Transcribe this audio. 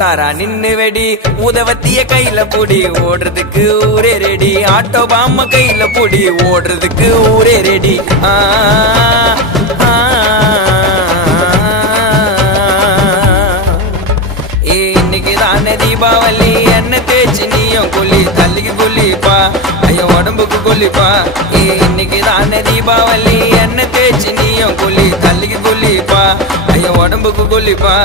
உசாரா நின்னு வெடி உதவத்திய கையில புடி ஓடுறதுக்கு ஊரே ரெடி ஆட்டோ பாம கையில புடி ஓடுறதுக்கு ஊரே ரெடி இன்னைக்கு தானே தீபாவளி என்ன தேய்ச்சி நீயும் குள்ளி தள்ளிக்கு குள்ளிப்பா ஐயோ உடம்புக்கு குள்ளிப்பா இன்னைக்கு தானே தீபாவளி என்ன தேய்ச்சி நீயும் குள்ளி தள்ளிக்கு குள்ளிப்பா ஐயோ உடம்புக்கு குள்ளிப்பா